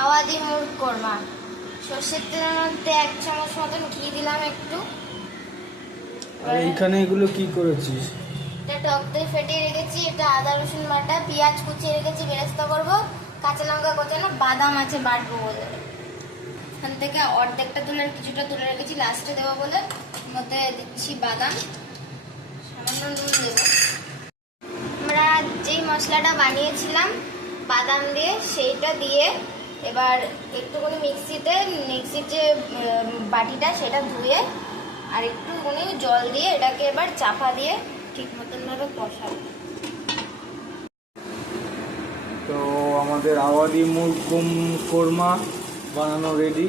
আওয়াজি মুরগ কোরমা। সর্ষের তেলের মধ্যে 1 চামচ মতন ঘি দিলাম একটু। আর এইখানে এগুলো কি করেছিস? এটা টক দই ফেটিয়ে রেখেছি, এটা আদা রসুন বাটা, পেঁয়াজ কুচিয়ে রেখেছি বেরেস্তা করব, কাঁচা লঙ্কা কোচানো, বাদাম আছে বাটবো বলে। এখান থেকে অর্ধেকটা তুলে কিছুটা তুলে রেখেছি লাস্টে দেবো বলে। এর মধ্যে দিচ্ছি বাদাম, সামান্য নুন দেবো। আমরা যেই মশলাটা বানিয়েছিলাম বাদাম দিয়ে সেইটা দিয়ে এবার একটুখানি মিক্সির যে বাটিটা সেটা ধুয়ে আর একটুখানি জল দিয়ে এটাকে এবার চাপা দিয়ে ঠিক মতন ভাবে কষাবো। তো আমাদের আওয়াজি মুরগ কোরমা বানানো রেডি।